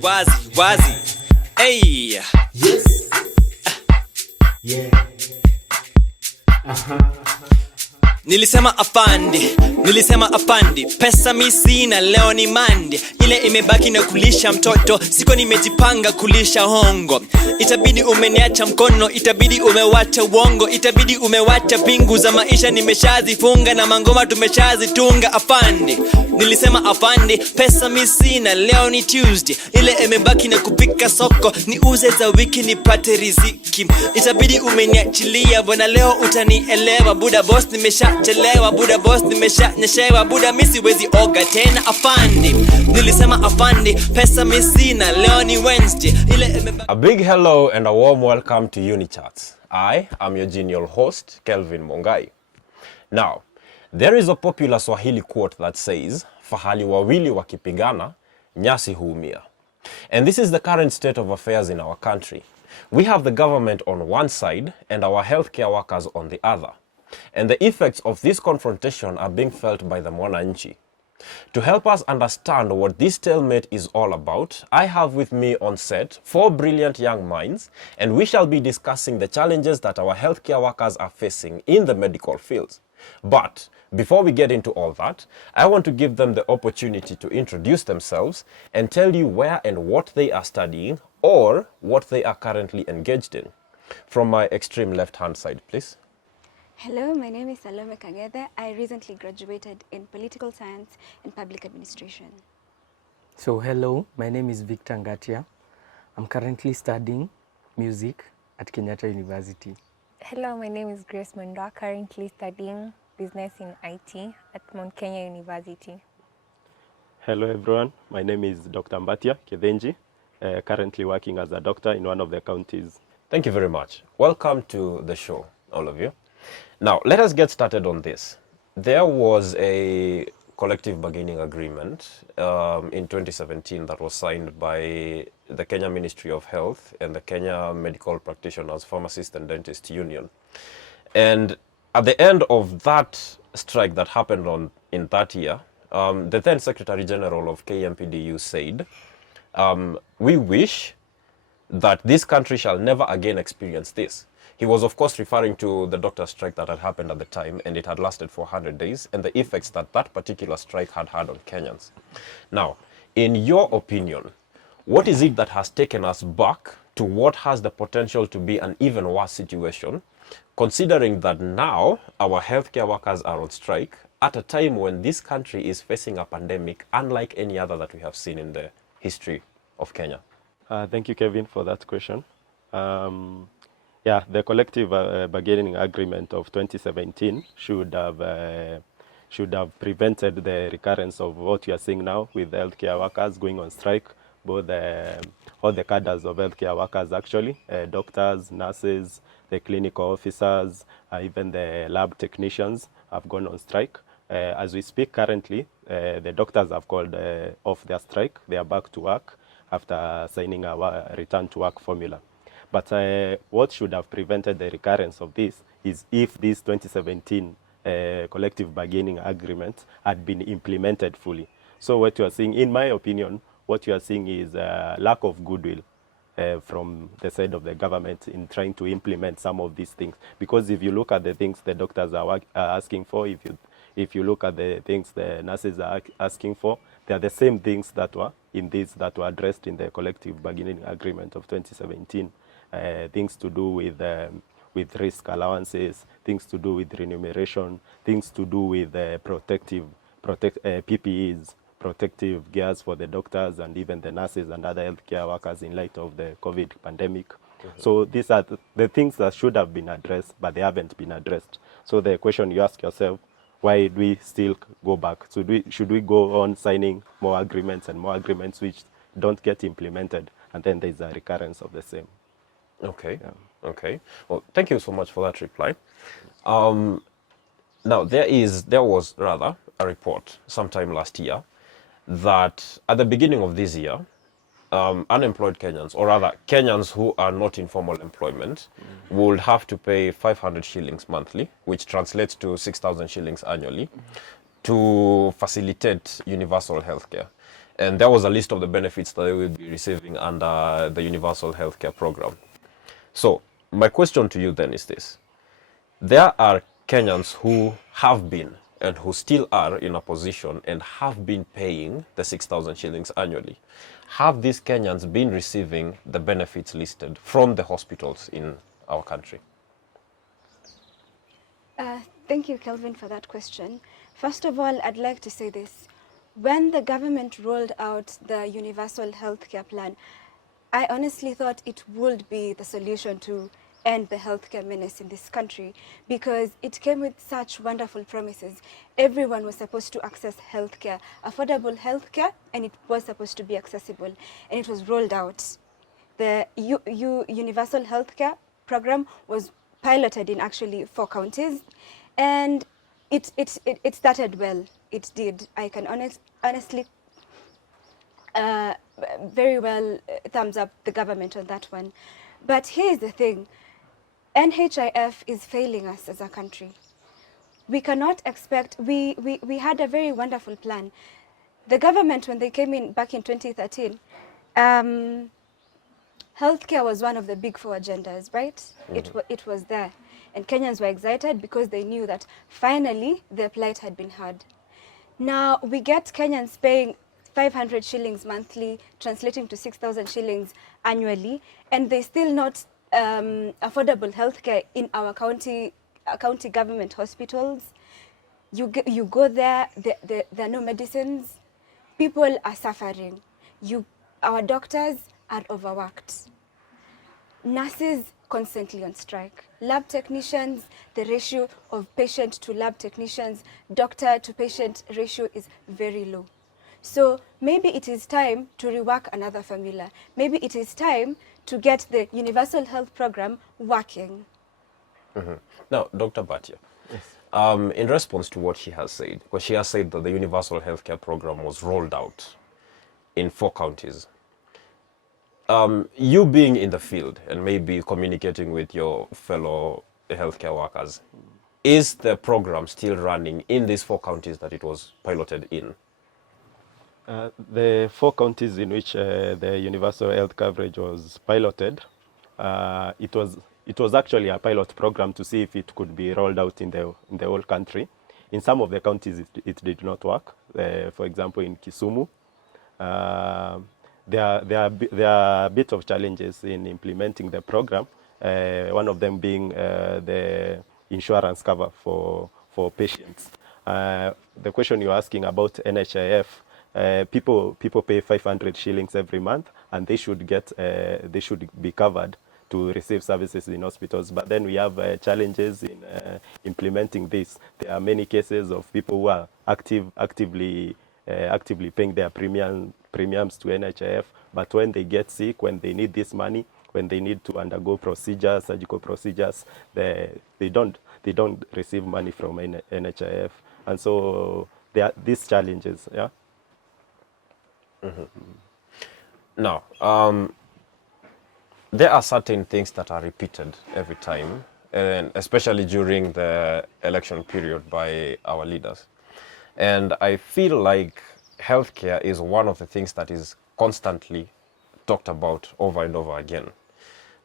wazi. Hey. Yes. Yeah. Nilisema afandi, pesa mi sina, leo ni mandi. Ile imebaki na kulisha mtoto, siko nimejipanga kulisha hongo. Itabidi umeniacha mkono, itabidi umewacha uongo, itabidi umewacha pingu za maisha nimeshazifunga na mangoma tumeshazitunga. Afandi, nilisema afandi, pesa mi sina, leo ni Tuesday. Ile imebaki na kupika soko, niuze za wiki nipate riziki. Itabidi umeniachilia bwana, leo utanielewa. Buda boss nimeshachelewa, buda boss nimeshanyeshewa, buda mimi siwezi oga tena. Afandi, nilisema afandi, pesa mimi sina, leo ni Wednesday. A big hello and a warm welcome to UNI-CHATS. I am your genial host, Kelvin Mongai. Now, there is a popular Swahili quote that says, fahali wawili wakipigana, nyasi huumia. And this is the current state of affairs in our country. We have the government on one side and our healthcare workers on the other. And the effects of this confrontation are being felt by the mwananchi. To help us understand what this stalemate is all about, I have with me on set 4 brilliant young minds, and we shall be discussing the challenges that our healthcare workers are facing in the medical fields. But before we get into all that, I want to give them the opportunity to introduce themselves and tell you where and what they are studying or what they are currently engaged in. From my extreme left-hand side, please. Hello, my name is Salome Kangede. I recently graduated in Political Science and Public Administration. So hello, my name is Victor Ngatia. I'm currently studying music at Kenyatta University. Hello, my name is Grace Mondwa, currently studying business in IT at Mount Kenya University. Hello everyone, my name is Dr. Mbatia Kedenji, currently working as a doctor in one of the counties. Thank you very much. Welcome to the show, all of you. Now, let us get started on this. There was a collective bargaining agreement in 2017 that was signed by the Kenya Ministry of Health and the Kenya Medical Practitioners, Pharmacists and Dentists Union. And at the end of that strike that happened in that year, the then Secretary General of KMPDU said, we wish that this country shall never again experience this. He was, of course, referring to the doctor strike that had happened at the time, and it had lasted for 100 days, and the effects that that particular strike had had on Kenyans. Now, in your opinion, what is it that has taken us back to what has the potential to be an even worse situation, considering that now our healthcare workers are on strike at a time when this country is facing a pandemic unlike any other that we have seen in the history of Kenya? Thank you, Kevin, for that question. Yeah, the collective bargaining agreement of 2017 should have prevented the recurrence of what you are seeing now with the healthcare workers going on strike. Both all the cadres of healthcare workers, actually, doctors, nurses, the clinical officers, even the lab technicians have gone on strike. As we speak currently, the doctors have called off their strike. They are back to work after signing our return to work formula. But what should have prevented the recurrence of this is if this 2017 collective bargaining agreement had been implemented fully. So what you are seeing, in my opinion, what you are seeing is a lack of goodwill from the side of the government in trying to implement some of these things. Because if you look at the things the doctors are asking for, if you look at the things the nurses are asking for, they are the same things that were addressed in the collective bargaining agreement of 2017. Things to do with risk allowances, things to do with remuneration, things to do with PPEs, protective gears for the doctors and even the nurses and other healthcare workers in light of the COVID pandemic. So these are the things that should have been addressed, but they haven't been addressed. So the question you ask yourself, why do we still go back? Should we go on signing more agreements and more agreements which don't get implemented, and then there's a recurrence of the same? Okay, yeah. Okay. Well, thank you so much for that reply. Now, there was rather a report sometime last year that at the beginning of this year, unemployed Kenyans, or rather Kenyans who are not in formal employment, would have to pay 500 shillings monthly, which translates to 6,000 shillings annually, to facilitate universal healthcare. And there was a list of the benefits that they will be receiving under the Universal Healthcare Program. So my question to you then is this. There are Kenyans who have been and who still are in a position and have been paying the 6,000 shillings annually. Have these Kenyans been receiving the benefits listed from the hospitals in our country? Thank you, Kelvin, for that question. First of all, I'd like to say this. When the government rolled out the Universal Healthcare Plan, I honestly thought it would be the solution to end the healthcare menace in this country, because it came with such wonderful promises. Everyone was supposed to access healthcare, affordable healthcare, and it was supposed to be accessible, and it was rolled out. The Universal Healthcare Program was piloted in actually 4 counties, and it started well. It did. I can honestly very well thumbs up the government on that one. But here's the thing. NHIF is failing us as a country. We cannot expect, we had a very wonderful plan. The government, when they came in back in 2013, healthcare was one of the big 4 agendas, right? It was there. And Kenyans were excited because they knew that finally their plight had been heard. Now we get Kenyans paying 500 shillings monthly, translating to 6,000 shillings annually, and they still not affordable healthcare in our county government hospitals. You go there, there are no medicines. People are suffering. Our doctors are overworked. Nurses constantly on strike. Lab technicians, the ratio of patient to lab technicians, doctor to patient ratio is very low. So maybe it is time to rework another formula. Maybe it is time to get the Universal Health Program working. Now, Dr. Bhatia, in response to what she has said, because she has said that the Universal Healthcare Program was rolled out in 4 counties. You being in the field and maybe communicating with your fellow healthcare workers, is the program still running in these 4 counties that it was piloted in? The 4 counties in which the universal health coverage was piloted, it was actually a pilot program to see if it could be rolled out in the whole country. In some of the counties, it did not work. For example, in Kisumu, there are a bit of challenges in implementing the program. One of them being the insurance cover for patients. The question you're asking about NHIF. People pay 500 shillings every month, and they should be covered to receive services in hospitals. But then we have challenges in implementing this. There are many cases of people who are actively paying their premiums to NHIF, but when they get sick, when they need this money, when they need to undergo procedures, surgical procedures, they don't receive money from NHIF, and so there are these challenges. Yeah. Now, there are certain things that are repeated every time, and especially during the election period by our leaders. And I feel like healthcare is one of the things that is constantly talked about over and over again.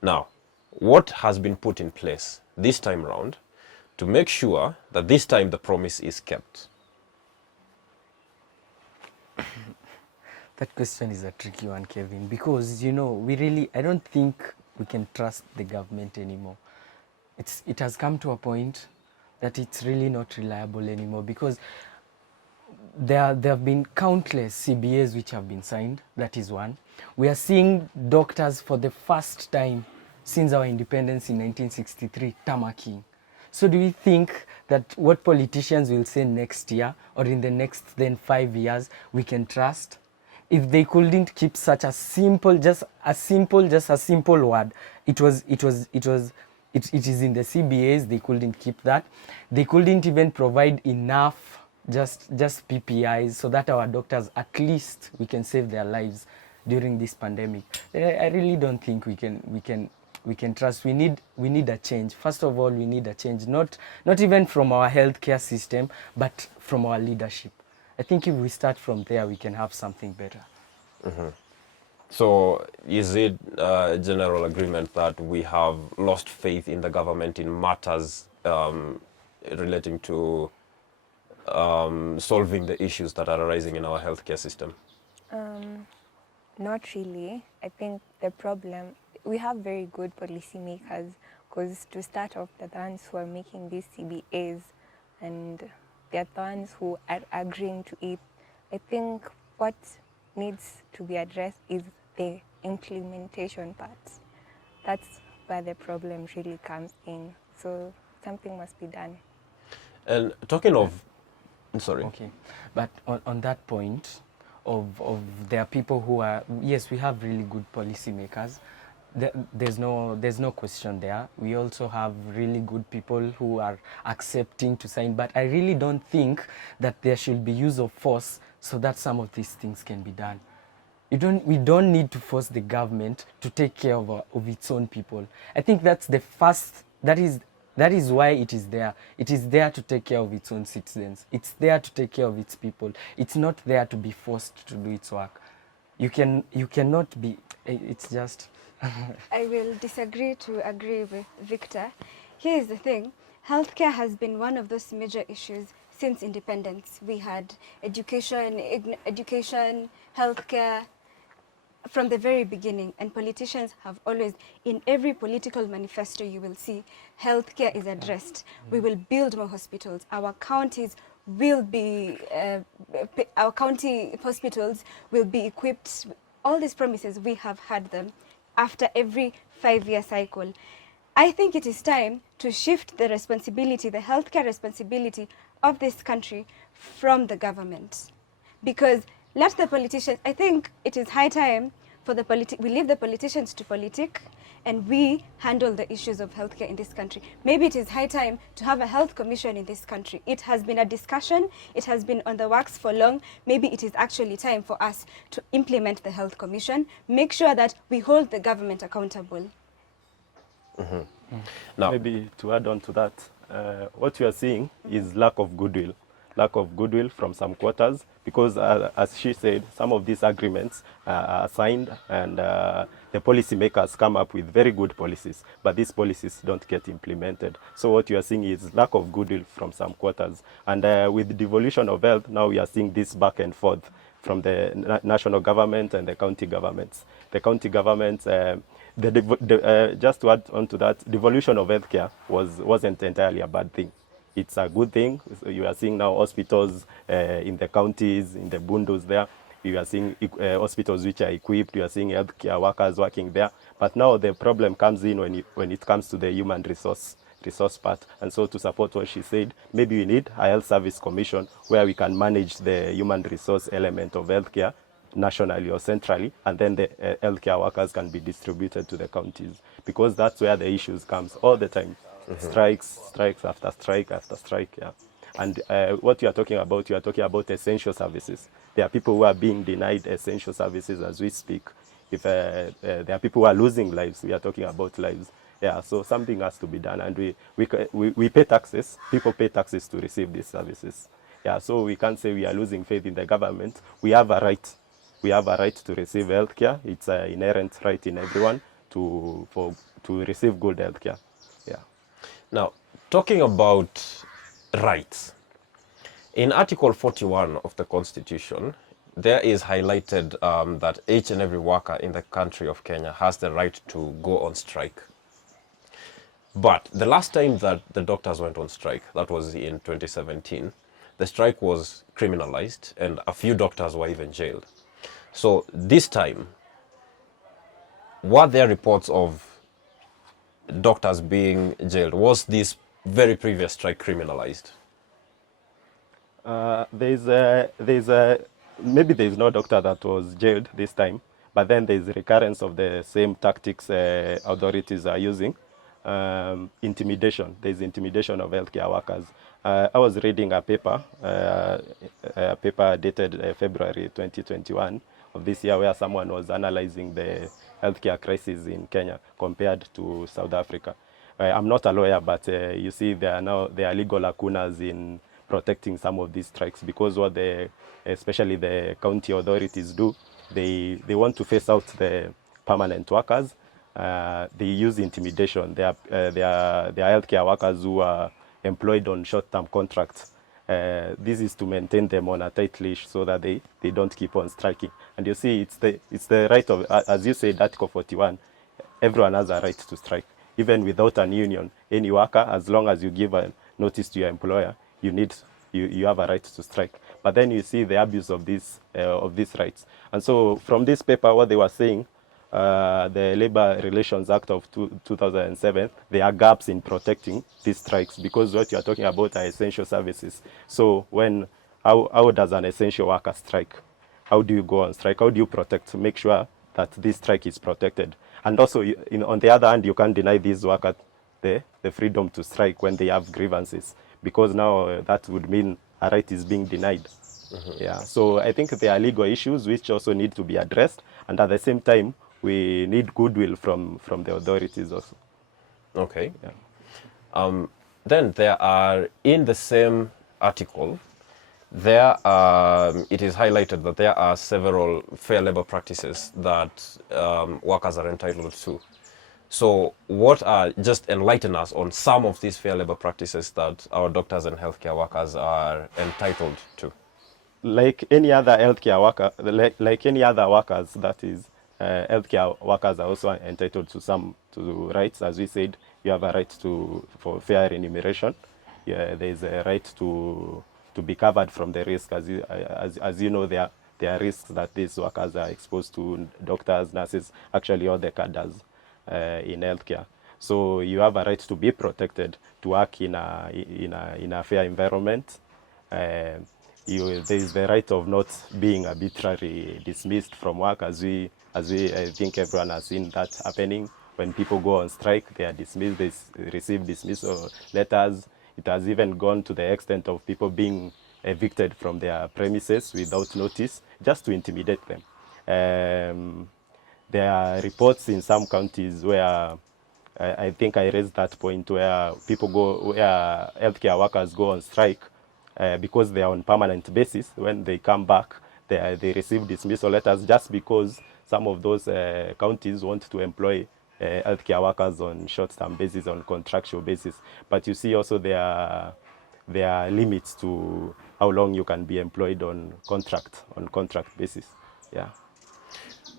Now, what has been put in place this time around to make sure that this time the promise is kept? That question is a tricky one, Kevin, because, I don't think we can trust the government anymore. It has come to a point that it's really not reliable anymore, because there have been countless CBAs which have been signed. That is one. We are seeing doctors for the first time since our independence in 1963 tarmacking. So do you think that what politicians will say next year or in the next 5 years we can trust? If they couldn't keep such a simple word, it is in the CBAs, they couldn't keep that. They couldn't even provide enough just PPIs so that our doctors, at least, we can save their lives during this pandemic. I really don't think we can trust. We need a change. First of all, we need a change, not even from our healthcare system, but from our leadership. I think if we start from there, we can have something better. So is it a general agreement that we have lost faith in the government in matters relating to solving the issues that are arising in our healthcare system? Not really. I think the problem, we have very good policymakers, because to start off, they're the ones who are making these CBAs and they're the ones who are agreeing to it. I think what needs to be addressed is the implementation part. That's where the problem really comes in. So something must be done. And talking of, sorry. Okay, but on that point of there are people who are, yes, we have really good policymakers. There's no question there. We also have really good people who are accepting to sign, but I really don't think that there should be use of force so that some of these things can be done. We don't need to force the government to take care of its own people. I think that's the first, that is why it is there. It is there to take care of its own citizens. It's there to take care of its people. It's not there to be forced to do its work. You cannot be, it's just... I will disagree to agree with Victor. Here's the thing. Healthcare has been one of those major issues since independence. We had education, healthcare, from the very beginning, and politicians have always, in every political manifesto you will see, healthcare is addressed. We will build more hospitals. Our counties will be, our county hospitals will be equipped. All these promises, we have had them after every 5-year cycle. I think it is time to shift the responsibility, the healthcare responsibility of this country from the government. Because let the politicians, I think it is high time for we leave the politicians to politic and we handle the issues of healthcare in this country. Maybe it is high time to have a health commission in this country. It has been a discussion, it has been on the works for long. Maybe it is actually time for us to implement the health commission, make sure that we hold the government accountable. Now, maybe to add on to that, what you are seeing is lack of goodwill from some quarters, because as she said, some of these agreements are signed and the policymakers come up with very good policies, but these policies don't get implemented. So what you are seeing is lack of goodwill from some quarters. And with the devolution of health, now we are seeing this back and forth from the national government and the county governments. The county governments, just to add on to that, devolution of healthcare wasn't entirely a bad thing. It's a good thing. So you are seeing now hospitals in the counties, in the bundos there. You are seeing hospitals which are equipped. You are seeing healthcare workers working there. But now the problem comes in when it comes to the human resource part. And so to support what she said, maybe we need a health service commission where we can manage the human resource element of healthcare nationally or centrally, and then the healthcare workers can be distributed to the counties, because that's where the issues comes all the time. Strikes after strike after strike, yeah. And what you are talking about essential services. There are people who are being denied essential services as we speak. If there are people who are losing lives, we are talking about lives. Yeah, so something has to be done, and we pay taxes. People pay taxes to receive these services. Yeah, so we can't say we are losing faith in the government. We have a right. We have a right to receive healthcare. It's an inherent right in everyone to receive good healthcare. Yeah. Now, talking about rights, in Article 41 of the Constitution, there is highlighted that each and every worker in the country of Kenya has the right to go on strike. But the last time that the doctors went on strike, that was in 2017, the strike was criminalized and a few doctors were even jailed. So this time, were there reports of doctors being jailed? Was this very previous strike criminalized? Maybe there's no doctor that was jailed this time, but then there's recurrence of the same tactics authorities are using. Intimidation. There's intimidation of healthcare workers. I was reading a paper dated February 2021 of this year, where someone was analyzing the healthcare crisis in Kenya compared to South Africa. I'm not a lawyer, but you see there are legal lacunas in protecting some of these strikes, because what especially the county authorities do, they want to phase out the permanent workers. They use intimidation. They are healthcare workers who are employed on short-term contracts. This is to maintain them on a tight leash so that they don't keep on striking. And you see, it's the right of, as you said, Article 41, everyone has a right to strike. Even without an union, any worker, as long as you give a notice to your employer, you have a right to strike. But then you see the abuse of these rights. And so from this paper, what they were saying, the Labor Relations Act of 2007, there are gaps in protecting these strikes, because what you are talking about are essential services. So how does an essential worker strike? How do you go on strike? How do you protect, make sure that this strike is protected? And also, on the other hand, you can't deny these workers the freedom to strike when they have grievances, because now that would mean a right is being denied. Yeah. So I think there are legal issues which also need to be addressed, and at the same time, we need goodwill from the authorities also. Okay. Yeah. Then there are, in the same article, it is highlighted that there are several fair labor practices that workers are entitled to. So just enlighten us on some of these fair labor practices that our doctors and healthcare workers are entitled to. Like any other healthcare worker, like any other workers, that is, healthcare workers are also entitled to rights. As we said, you have a right for fair remuneration. Yeah, there is a right to be covered from the risk. As you know, there are risks that these workers are exposed to, doctors, nurses, actually all the cadres in healthcare. So you have a right to be protected, to work in a fair environment. There is the right of not being arbitrarily dismissed from work, as I think everyone has seen that happening. When people go on strike, they are dismissed, they receive dismissal letters. It has even gone to the extent of people being evicted from their premises without notice, just to intimidate them. There are reports in some counties where I think I raised that point, where healthcare workers go on strike because they are on permanent basis. When they come back, they receive dismissal letters, just because some of those counties want to employ healthcare workers on short-term basis, on contractual basis. But you see also there are limits to how long you can be employed on contract basis. Yeah.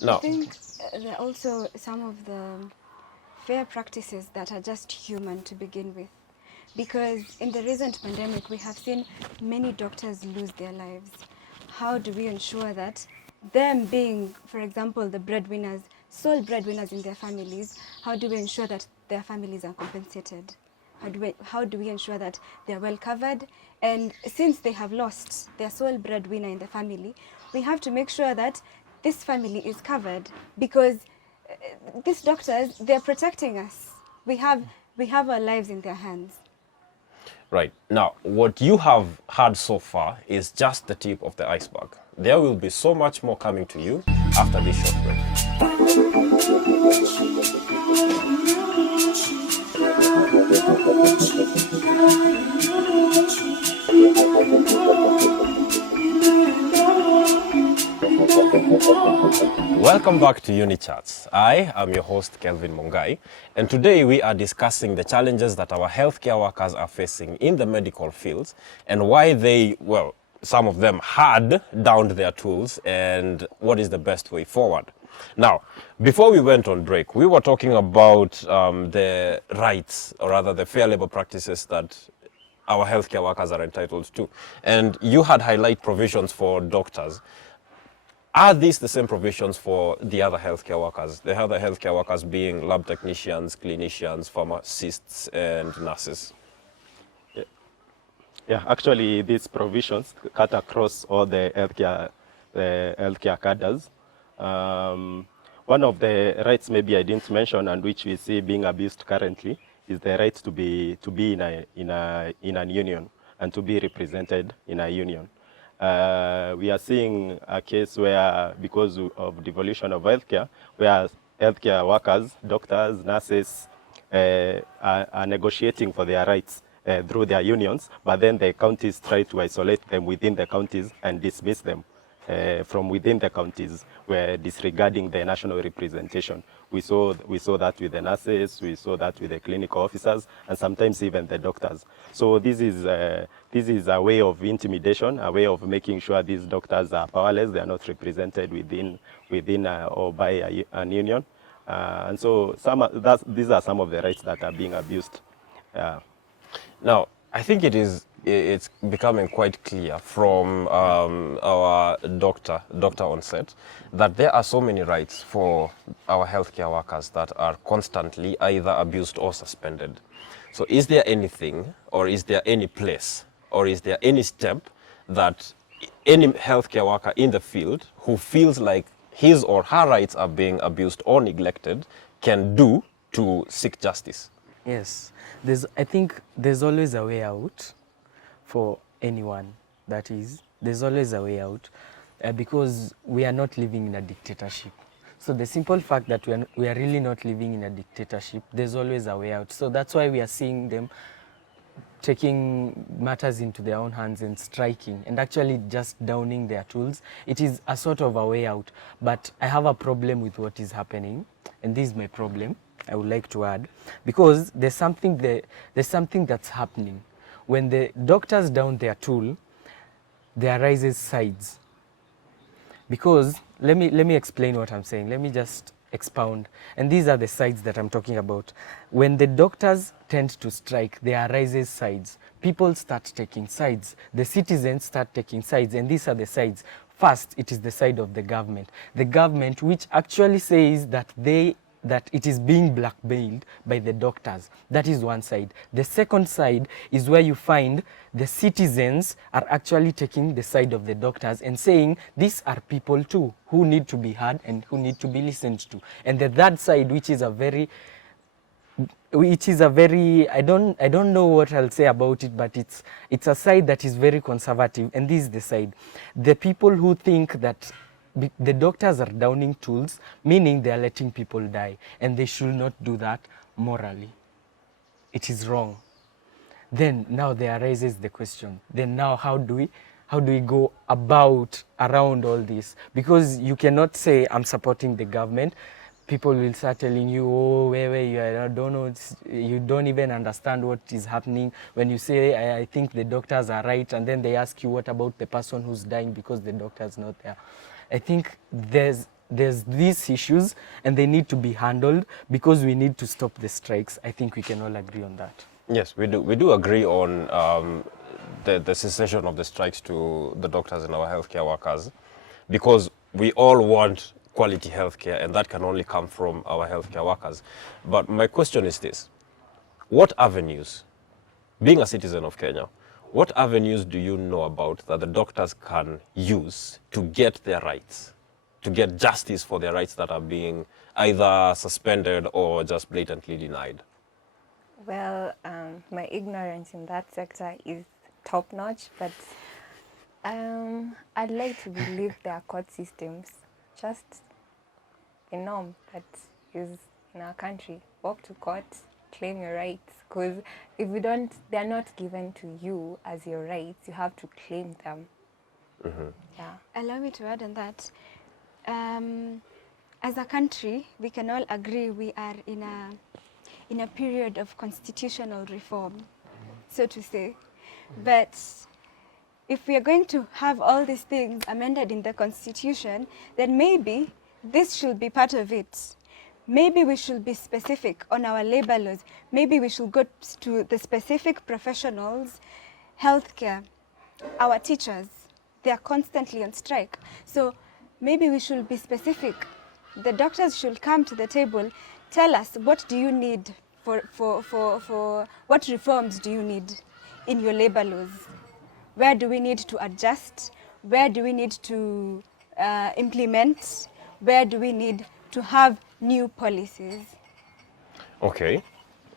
No. I think there are also some of the fair practices that are just human to begin with. Because in the recent pandemic, we have seen many doctors lose their lives. How do we ensure that them being, for example, the breadwinners, sole breadwinners in their families, how do we ensure that their families are compensated? How do we ensure that they're well covered? And since they have lost their sole breadwinner in the family, we have to make sure that this family is covered, because these doctors, they're protecting us. We have our lives in their hands. Right. Now, what you have heard so far is just the tip of the iceberg. There will be so much more coming to you after this short break. Welcome back to UNI-CHATS. I am your host, Kelvin Mungai, and today we are discussing the challenges that our healthcare workers are facing in the medical fields and why some of them had downed their tools, and what is the best way forward. Now, before we went on break, we were talking about the rights, or rather the fair labor practices that our healthcare workers are entitled to. And you had highlight provisions for doctors. Are these the same provisions for the other healthcare workers? The other healthcare workers being lab technicians, clinicians, pharmacists, and nurses? Yeah, actually, these provisions cut across all the healthcare cadres. One of the rights maybe I didn't mention, and which we see being abused currently, is the right to be in a union and to be represented in a union. We are seeing a case where, because of devolution of healthcare, where healthcare workers, doctors, nurses, are negotiating for their rights through their unions, but then the counties try to isolate them within the counties and dismiss them from within the counties, were disregarding the national representation. We saw that with the nurses, we saw that with the clinical officers, and sometimes even the doctors. So this is a way of intimidation, a way of making sure these doctors are powerless, they are not represented within or by an union. And so these are some of the rights that are being abused. Now, I think it's becoming quite clear from our doctor on set that there are so many rights for our healthcare workers that are constantly either abused or suspended. So is there anything, or is there any place, or is there any step that any healthcare worker in the field who feels like his or her rights are being abused or neglected can do to seek justice? Yes, I think there's always a way out for anyone. That is, there's always a way out because we are not living in a dictatorship. So the simple fact that we are really not living in a dictatorship, there's always a way out. So that's why we are seeing them taking matters into their own hands and striking and actually just downing their tools. It is a sort of a way out. But I have a problem with what is happening, and this is my problem, I would like to add, because there's something that's happening. When the doctors down their tool, there arises sides. Because let me explain what I'm saying. Let me just expound. And these are the sides that I'm talking about. When the doctors tend to strike, there arises sides. People start taking sides. The citizens start taking sides, and these are the sides. First, it is the side of the government. The government, which actually says that it is being blackmailed by the doctors. That is one side. The second side is where you find the citizens are actually taking the side of the doctors and saying these are people too who need to be heard and who need to be listened to. And the third side, which is a very I don't know what I'll say about it, but it's a side that is very conservative, and this is the side. The people who think that the doctors are downing tools, meaning they are letting people die, and they should not do that morally. It is wrong. Then now there arises the question, then now how do we go around all this? Because you cannot say I'm supporting the government. People will start telling you, oh, where you are, I don't know, you don't even understand what is happening. When you say, I think the doctors are right, and then they ask you, what about the person who's dying because the doctor is not there? I think there's these issues, and they need to be handled because we need to stop the strikes. I think we can all agree on that. Yes, we do. We do agree on the cessation of the strikes to the doctors and our healthcare workers, because we all want quality healthcare, and that can only come from our healthcare workers. But my question is this: what avenues, being a citizen of Kenya, what avenues do you know about that the doctors can use to get their rights, to get justice for their rights that are being either suspended or just blatantly denied? Well, my ignorance in that sector is top-notch, but I'd like to believe there are court systems, just the norm that is in our country. Walk to court, claim your rights, because if you don't, they're not given to you as your rights. You have to claim them. Mm-hmm. Yeah. Allow me to add on that. As a country, we can all agree we are in a period of constitutional reform, so to say. But if we are going to have all these things amended in the constitution, then maybe this should be part of it. Maybe we should be specific on our labor laws. Maybe we should go to the specific professionals, healthcare, our teachers. They are constantly on strike. So maybe we should be specific. The doctors should come to the table, tell us, what do you need for what reforms do you need in your labor laws? Where do we need to adjust? Where do we need to implement? Where do we need to have new policies? Okay.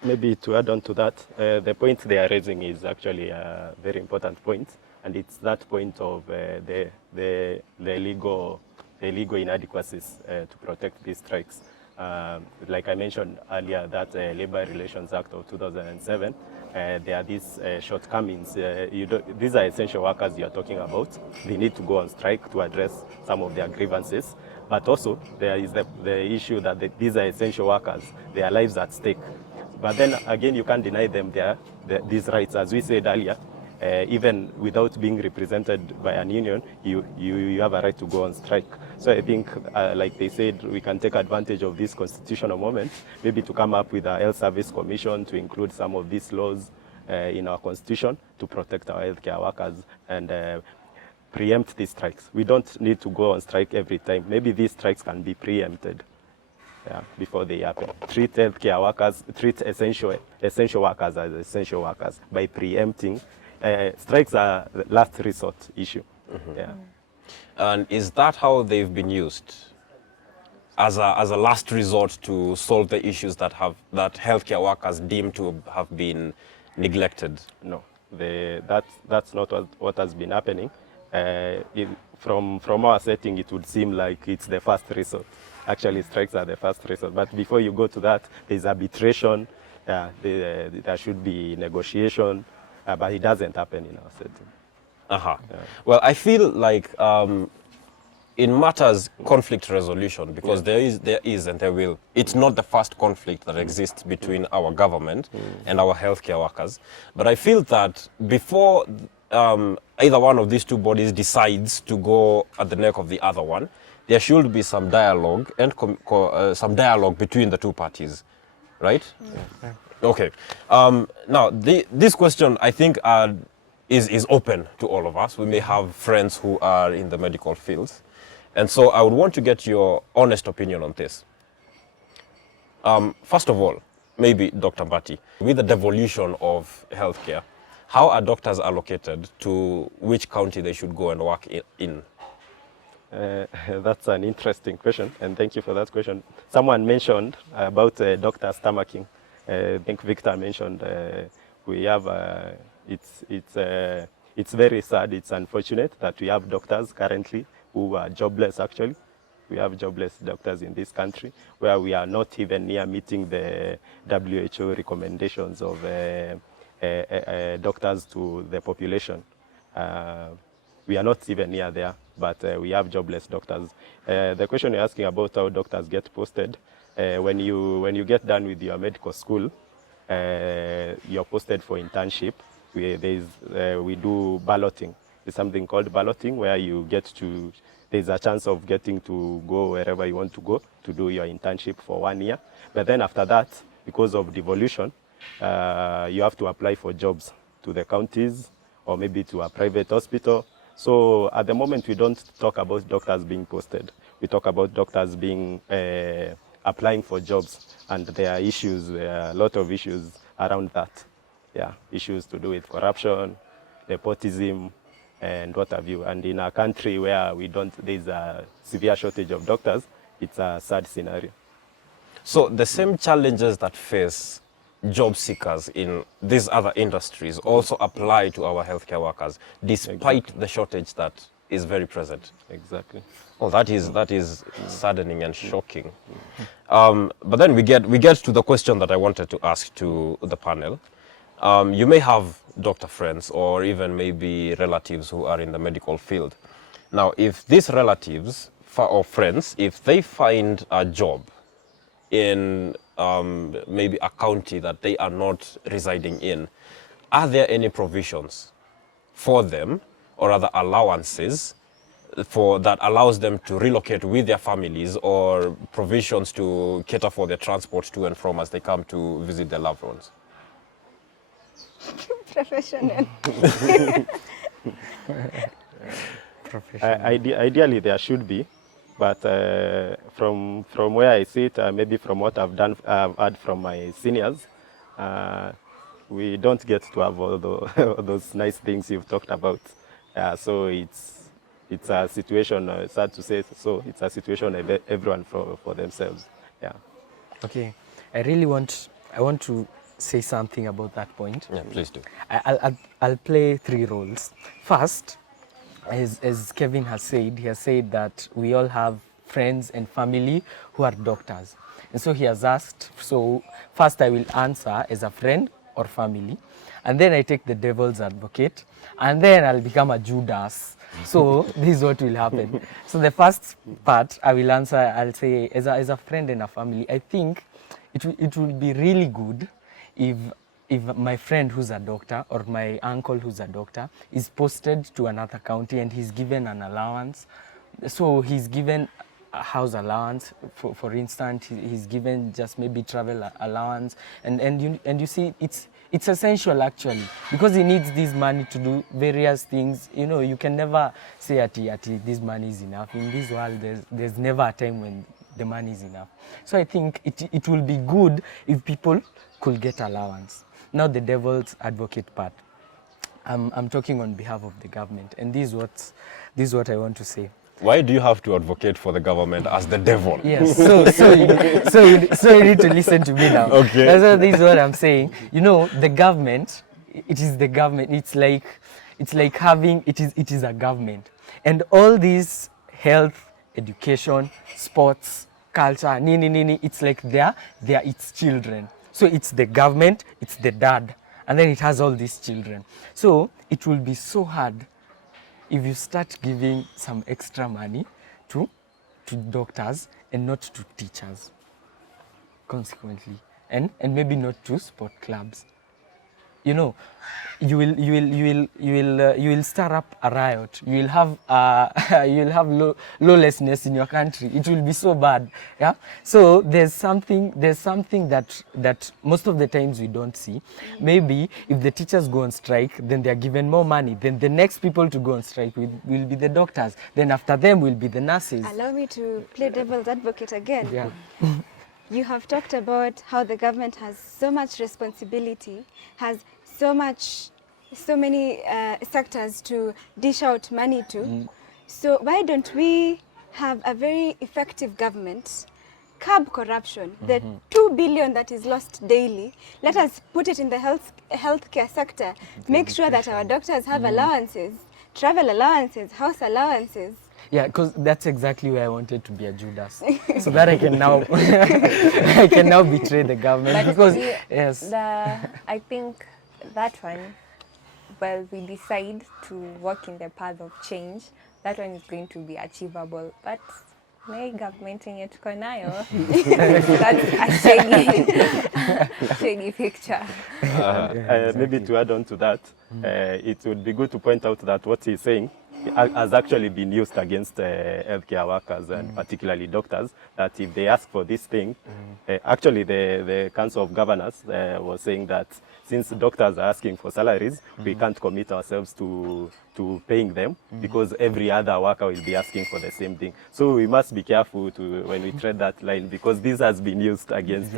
Maybe to add on to that, the point they are raising is actually a very important point, and it's that point of the legal inadequacies to protect these strikes. Like I mentioned earlier, that Labor Relations Act of 2007, there are these shortcomings. These are essential workers you are talking about. They need to go on strike to address some of their grievances. But also, there is the issue that these are essential workers. Their lives at stake. But then again, you can't deny them these rights. As we said earlier, even without being represented by an union, you have a right to go on strike. So I think, like they said, we can take advantage of this constitutional moment, maybe to come up with a Health Service Commission to include some of these laws in our constitution to protect our healthcare workers and preempt these strikes. We don't need to go on strike every time. Maybe these strikes can be preempted before they happen. Treat healthcare workers, treat essential workers as essential workers by preempting. Strikes are the last resort issue. Yeah. And is that how they've been used? As a last resort to solve the issues that healthcare workers deem to have been neglected? No, that's not what has been happening. From our setting, it would seem like it's the first resort. Actually, strikes are the first resort. But before you go to that, there's arbitration. There should be negotiation, but it doesn't happen in our setting. Well, I feel like in matters conflict resolution, because there is and there will. It's not the first conflict that exists between our government and our healthcare workers. But I feel that before either one of these two bodies decides to go at the neck of the other one, there should be some dialogue and some dialogue between the two parties, right? Yeah. Okay. Now, this question, I think, is open to all of us. We may have friends who are in the medical fields. And so I would want to get your honest opinion on this. First of all, maybe Dr. Mbati, with the devolution of healthcare, how are doctors allocated to which county they should go and work in? That's an interesting question, and thank you for that question. Someone mentioned about doctor stomaching. I think Victor mentioned we have, it's very sad, it's unfortunate that we have doctors currently who are jobless actually. We have jobless doctors in this country where we are not even near meeting the WHO recommendations of doctors to the population. We are not even near there, but we have jobless doctors. The question you're asking about how doctors get posted, when you get done with your medical school, you're posted for internship. We do balloting. There's something called balloting where there's a chance of getting to go wherever you want to go to do your internship for 1 year. But then after that, because of devolution, you have to apply for jobs to the counties or maybe to a private hospital. So at the moment, we don't talk about doctors being posted. We talk about doctors applying for jobs, and there are a lot of issues around that. Yeah, issues to do with corruption, nepotism, and what have you. And in a country where there's a severe shortage of doctors, it's a sad scenario. So the same challenges that face job seekers in these other industries also apply to our healthcare workers, despite the shortage that is very present. Exactly. Oh, that is saddening and shocking. But then we get to the question that I wanted to ask to the panel. You may have doctor friends or even maybe relatives who are in the medical field. Now, if these relatives or friends, if they find a job in maybe a county that they are not residing in, are there any provisions for them or other allowances that allows them to relocate with their families, or provisions to cater for their transport to and from as they come to visit their loved ones? Professional. Ideally, there should be, but from where I sit, maybe from what I've heard from my seniors, we don't get to have all those nice things you've talked about. So it's a situation, sad to say, so it's a situation everyone for themselves. Yeah. Okay, I want to say something about that point. Yeah, please do. I'll play 3 roles. First, as Kevin has said, he has said that we all have friends and family who are doctors. And so he has asked, so first I will answer as a friend or family, and then I take the devil's advocate, and then I'll become a Judas. So this is what will happen. So the first part I will answer, I'll say as a friend and a family, I think it will be really good if my friend who's a doctor or my uncle who's a doctor is posted to another county and he's given an allowance. So he's given a house allowance, for instance, he's given just maybe travel allowance, and you see it's essential actually, because he needs this money to do various things. You know, you can never say at this money is enough. In this world, there's never a time when the money is enough. So I think it will be good if people could get allowance. Now the devil's advocate part. I'm talking on behalf of the government, and this is what I want to say. Why do you have to advocate for the government as the devil? Yes, so you need to listen to me now. Okay. So this is what I'm saying. You know, the government, it is the government. It's like having, it is a government. And all these health, education, sports, culture, it's like they're its children. So it's the government, it's the dad, and then it has all these children. So it will be so hard if you start giving some extra money to doctors and not to teachers, consequently, and maybe not to sport clubs. You know, you will stir up a riot. You will have lawlessness in your country. It will be so bad. Yeah. So there's something that most of the times we don't see. Maybe if the teachers go on strike, then they are given more money. Then the next people to go on strike will be the doctors. Then after them will be the nurses. Allow me to play devil's advocate again. Yeah. You have talked about how the government has so much responsibility, has so many sectors to dish out money to. So why don't we have a very effective government, curb corruption, the 2 billion that is lost daily, let us put it in the healthcare sector, make sure that our doctors have allowances, travel allowances, house allowances. Yeah, because that's exactly where I wanted to be a Judas, so that I can now betray the government. But because see, yes, I think that one, well, we decide to walk in the path of change, that one is going to be achievable. But my government in it nayo, that's a shady picture. Maybe to add on to that, it would be good to point out that what he's saying has actually been used against healthcare workers and particularly doctors, that if they ask for this thing, actually the Council of Governors was saying that since doctors are asking for salaries, we can't commit ourselves to paying them because every other worker will be asking for the same thing. So we must be careful when we tread that line, because this has been used against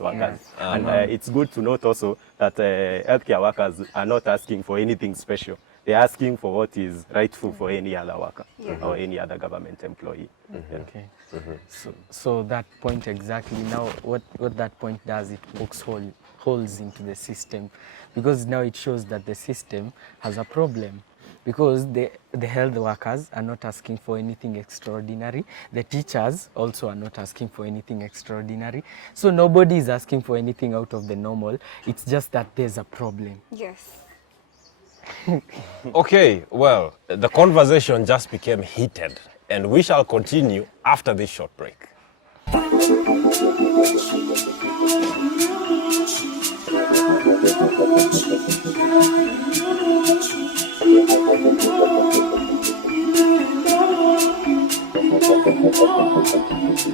workers. And it's good to note also that healthcare workers are not asking for anything special. They're asking for what is rightful for any other worker or any other government employee. Okay. So that point exactly. Now, what that point does, it pokes holes into the system, because now it shows that the system has a problem, because the health workers are not asking for anything extraordinary. The teachers also are not asking for anything extraordinary. So nobody is asking for anything out of the normal. It's just that there's a problem. Yes. Okay, well, the conversation just became heated, and we shall continue after this short break.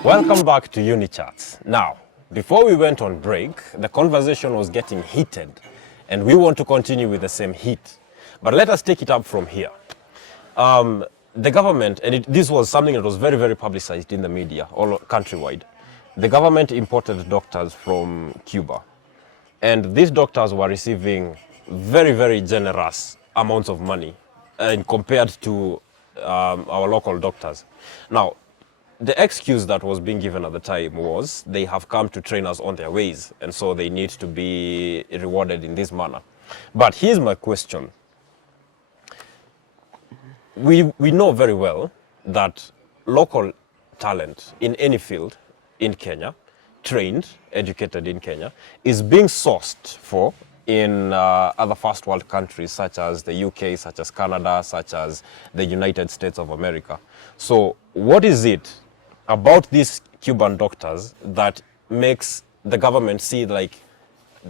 Welcome back to UNI-CHATS. Now, before we went on break, the conversation was getting heated, and we want to continue with the same heat. But let us take it up from here. The government, and this was something that was very, very publicized in the media, all countrywide. The government imported doctors from Cuba. And these doctors were receiving very, very generous amounts of money compared to our local doctors. Now, the excuse that was being given at the time was they have come to train us on their ways, and so they need to be rewarded in this manner. But here's my question. We know very well that local talent in any field in Kenya trained, educated in Kenya, is being sourced for in other first world countries such as the UK, such as Canada, such as the United States of America. So what is it about these Cuban doctors that makes the government see like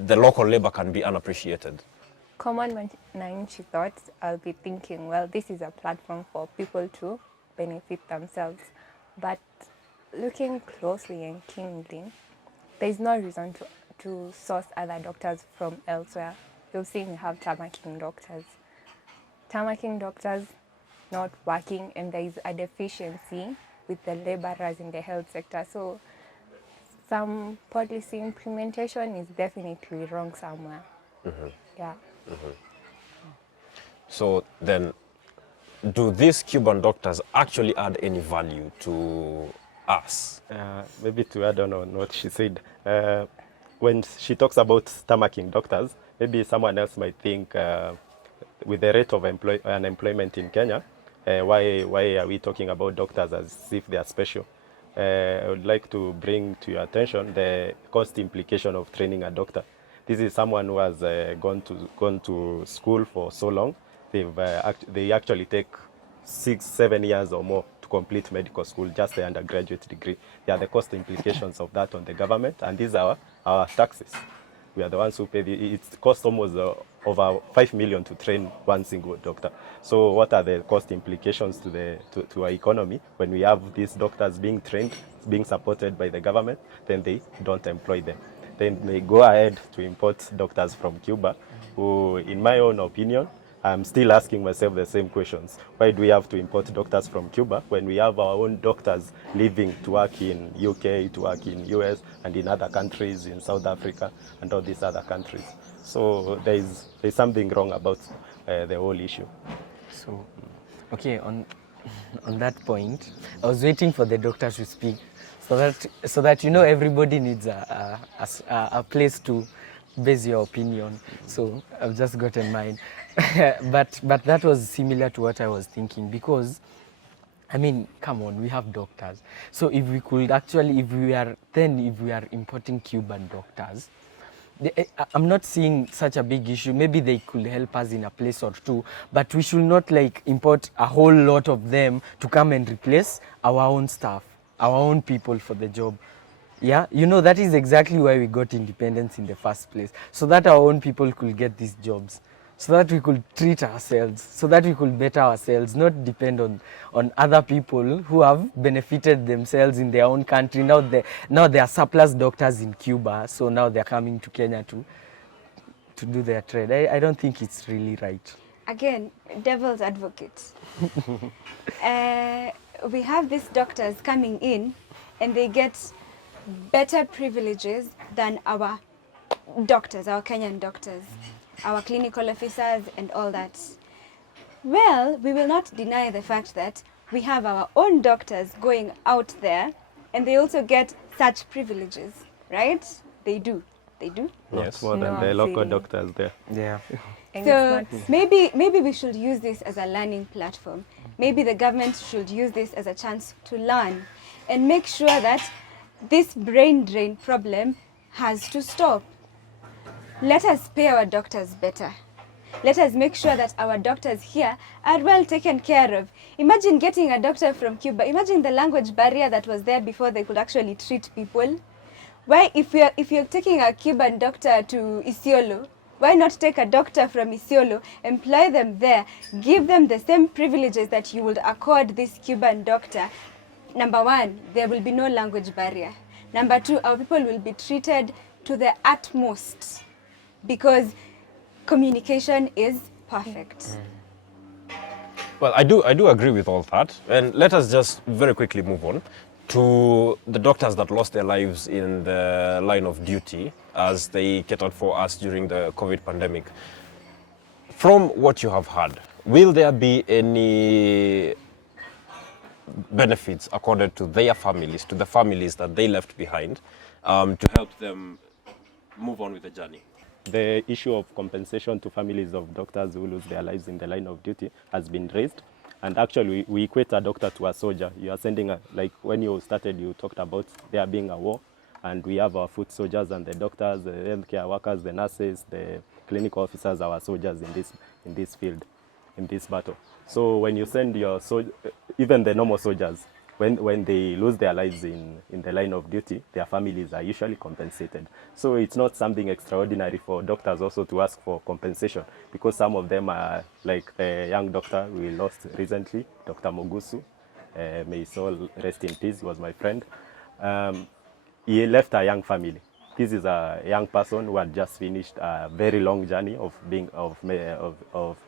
the local labor can be unappreciated? Common Mananchi thoughts, I'll be thinking, well, this is a platform for people to benefit themselves. But looking closely and keenly, there's no reason to source other doctors from elsewhere. You'll see we have tarmacking doctors. Tarmacking doctors not working, and there is a deficiency with the laborers in the health sector. So some policy implementation is definitely wrong somewhere. Yeah. So then, do these Cuban doctors actually add any value to us? Maybe to add on what she said, when she talks about stomaching doctors, maybe someone else might think with the rate of unemployment in Kenya, why are we talking about doctors as if they are special? I would like to bring to your attention the cost implication of training a doctor. This is someone who has gone to school for so long. They actually take 6-7 years or more to complete medical school, just the undergraduate degree. There are the cost implications of that on the government, and these are our taxes. We are the ones who pay. It costs almost over 5 million to train one single doctor. So what are the cost implications to our economy when we have these doctors being trained, being supported by the government, then they don't employ them? Then they go ahead to import doctors from Cuba, who, in my own opinion, I'm still asking myself the same questions. Why do we have to import doctors from Cuba when we have our own doctors living to work in UK, to work in US, and in other countries, in South Africa, and all these other countries? So there's something wrong about the whole issue. So, okay, on that point, I was waiting for the doctor to speak, so that you know everybody needs a place to base your opinion. So I've just gotten mine, but that was similar to what I was thinking, because I mean, come on, we have doctors. So if we could actually, if we are importing Cuban doctors, I'm not seeing such a big issue. Maybe they could help us in a place or two, but we should not like import a whole lot of them to come and replace our own staff, our own people for the job. Yeah, you know, that is exactly why we got independence in the first place, so that our own people could get these jobs, so that we could treat ourselves, so that we could better ourselves, not depend on other people who have benefited themselves in their own country. Now they are surplus doctors in Cuba, so now they're coming to Kenya to do their trade. I don't think it's really right. Again, devil's advocate. We have these doctors coming in, and they get better privileges than our doctors, our Kenyan doctors, our clinical officers and all that. Well, we will not deny the fact that we have our own doctors going out there, and they also get such privileges, right? They do. Yes. More than the local doctors there. Yeah. And So it's not, maybe we should use this as a learning platform. Maybe the government should use this as a chance to learn and make sure that this brain drain problem has to stop. Let us pay our doctors better. Let us make sure that our doctors here are well taken care of. Imagine getting a doctor from Cuba. Imagine the language barrier that was there before they could actually treat people. Why, if you're taking a Cuban doctor to Isiolo, why not take a doctor from Isiolo, employ them there, give them the same privileges that you would accord this Cuban doctor? Number one, there will be no language barrier. Number two, our people will be treated to the utmost because communication is perfect. Well, I do agree with all that. And let us just very quickly move on to the doctors that lost their lives in the line of duty as they catered for us during the COVID pandemic. From what you have heard, will there be any benefits accorded to their families, to the families that they left behind, to help them move on with the journey? The issue of compensation to families of doctors who lose their lives in the line of duty has been raised. And actually, we equate a doctor to a soldier. You are sending like when you started, you talked about there being a war. And we have our foot soldiers and the doctors, the healthcare workers, the nurses, the clinical officers, our soldiers in this field, in this battle. So when you send your even the normal soldiers, when they lose their lives in the line of duty, their families are usually compensated. So it's not something extraordinary for doctors also to ask for compensation, because some of them are like the young doctor we lost recently, Dr. Mogusu. May his soul rest in peace. He was my friend. He left a young family. This is a young person who had just finished a very long journey of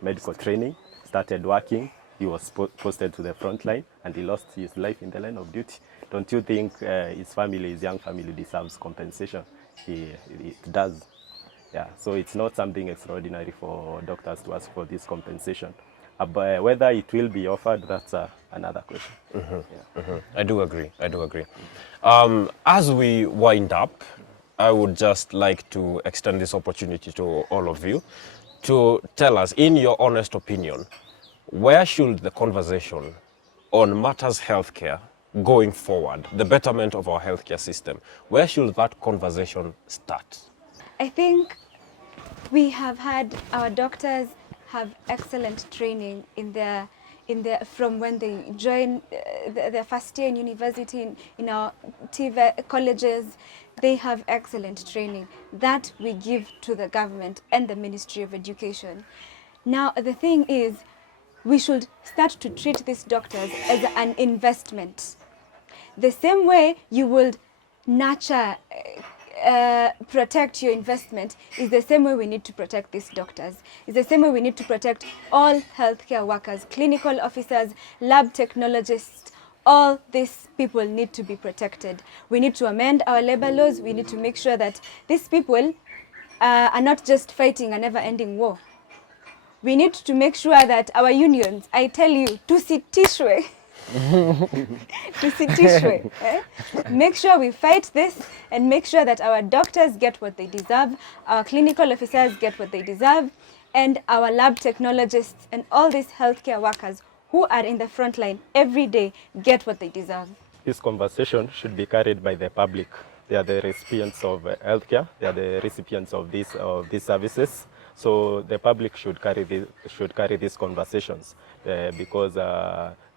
medical training, started working. He was posted to the front line and he lost his life in the line of duty. Don't you think his family, his young family, deserves compensation? It does. Yeah, so it's not something extraordinary for doctors to ask for this compensation. But whether it will be offered, that's another question. I do agree. As we wind up, I would just like to extend this opportunity to all of you to tell us, in your honest opinion, where should the conversation on matters healthcare going forward, the betterment of our healthcare system, where should that conversation start? I think we have had our doctors have excellent training from when they join their first year in university, in our TVET colleges. They have excellent training that we give to the government and the Ministry of Education. Now, the thing is, we should start to treat these doctors as an investment. The same way you would nurture, protect your investment is the same way we need to protect these doctors. It's the same way we need to protect all healthcare workers, clinical officers, lab technologists. All these people need to be protected. We need to amend our labor laws. We need to make sure that these people are not just fighting a never-ending war. We need to make sure that our unions, I tell you, tusitishwe, tusitishwe, make sure we fight this and make sure that our doctors get what they deserve, our clinical officers get what they deserve, and our lab technologists and all these healthcare workers who are in the front line every day get what they deserve. This conversation should be carried by the public. They are the recipients of healthcare. They are the recipients of these services. So the public should carry these conversations because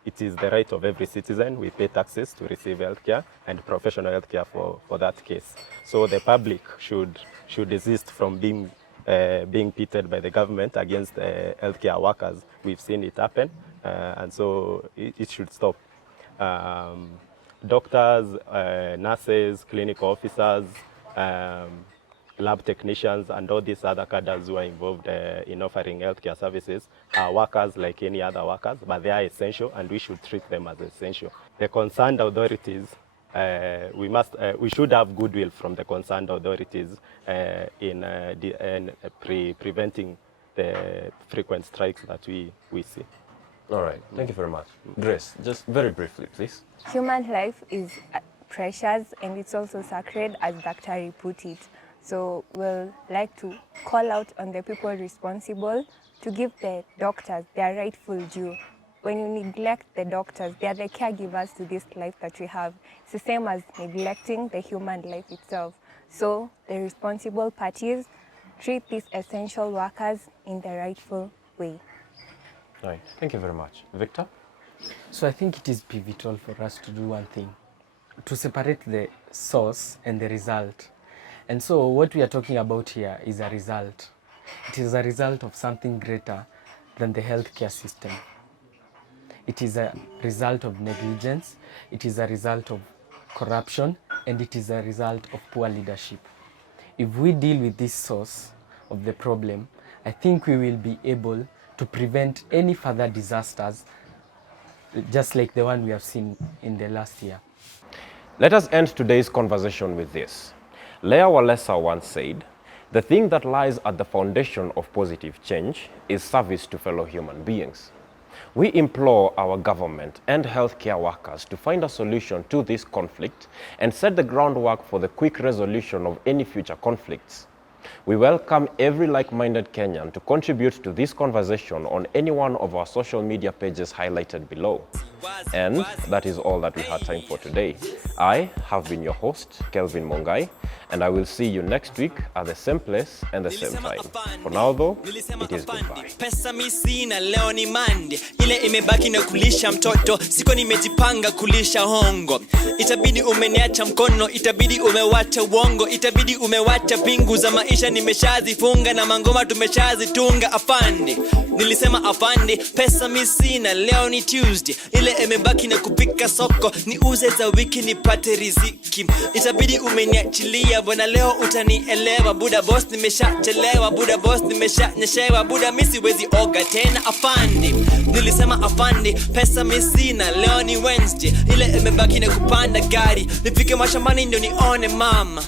it is the right of every citizen. We pay taxes to receive healthcare and professional healthcare for that case. So the public should desist from being pitted by the government against healthcare workers. We've seen it happen, and so it should stop. Doctors, nurses, clinical officers, lab technicians, and all these other cadres who are involved in offering healthcare services are workers like any other workers, but they are essential and we should treat them as essential. The concerned authorities, we should have goodwill from the concerned authorities in preventing the frequent strikes that we see. All right, thank you very much. Grace, just very briefly, please. Human life is precious and it's also sacred, as Dr. put it. So we'll like to call out on the people responsible to give the doctors their rightful due. When you neglect the doctors, they are the caregivers to this life that we have. It's the same as neglecting the human life itself. So the responsible parties treat these essential workers in the rightful way. All right, thank you very much. Victor? So I think it is pivotal for us to do one thing, to separate the source and the result. And so what we are talking about here is a result. It is a result of something greater than the healthcare system. It is a result of negligence, it is a result of corruption, and it is a result of poor leadership. If we deal with this source of the problem, I think we will be able to prevent any further disasters, just like the one we have seen in the last year. Let us end today's conversation with this. Lea Walesa once said, "The thing that lies at the foundation of positive change is service to fellow human beings." We implore our government and healthcare workers to find a solution to this conflict and set the groundwork for the quick resolution of any future conflicts. We welcome every like-minded Kenyan to contribute to this conversation on any one of our social media pages highlighted below. And that is all that we had time for today. I have been your host, Kelvin Mongai, and I will see you next week at the same place and the same time. For now though, it is goodbye. Pesa mi sina, leo ni Monday. Ile imebaki na kulisha mtoto, siko nimejipanga kulisha hongo. Itabidi umeniacha mkono, itabidi umewacha uongo, itabidi umewacha pingu za maisha nimeshazifunga na mangoma tumeshazitunga. Afande, nilisema afande, pesa mi sina, leo ni Tuesday. Ile imebaki na kupika soko, niuze za wiki nipate riziki. Itabidi umeniachilia bwana, leo utanielewa. Buda boss nimeshachelewa, buda boss nimeshanyeshewa, buda mimi siwezi oga tena. Afande, nilisema afande, pesa mi sina, leo ni Wednesday. Ile imebaki na kupanda gari, nifike mashambani ndio nione mama.